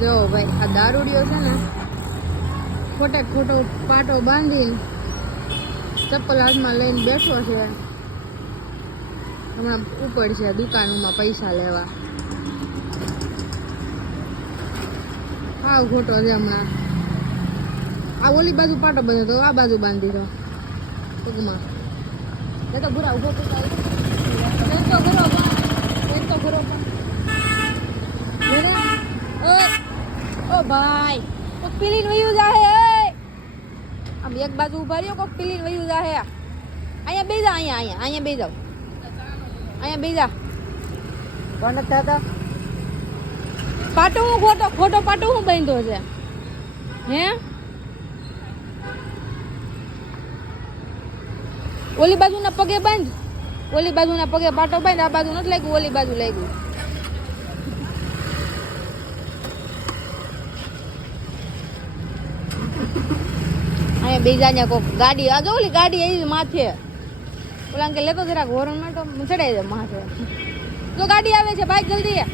જો ભાઈ આ દારૂડિયો છે ને ખોટે ખોટો પાટો બાંધીને ચપ્પલ હાથમાં લઈને બેઠો છે. હમણાં ઉપર છે દુકાનમાં પૈસા લેવા. હાવ ખોટો છે હમણાં. આ ઓલી બાજુ પાટો બાંધ્યો તો આ બાજુ બાંધી દો ટૂંકમાં. એ તો ભૂરા ઉભો કરતા ઓ ભાઈ કોક પીલીને વયું જાહે. આમ એક બાજુ ઉભા રહ્યો કોક પીલીને વયું જાહે. અહીંયા બેસા અહીંયા બેસી જાવ. અહીંયા બેસા કોણ હતા પાટો હું ખોટો પાટો હું બાંધ્યો છે હે. ઓલી બાજુના પગે બાંધ. ઓલી બાજુના પગે પાટો બાંધ. આ બાજુ નથી લાગ્યું ઓલી બાજુ લાગ્યું. અહીંયા બીજા ને કોક ગાડી આ જો ઓલી ગાડી આવી માથે. ઓલા કે લેતો જરાક હોરન માં તો ચડાઈ દે માથે. જો ગાડી આવે છે ભાઈ જલ્દી.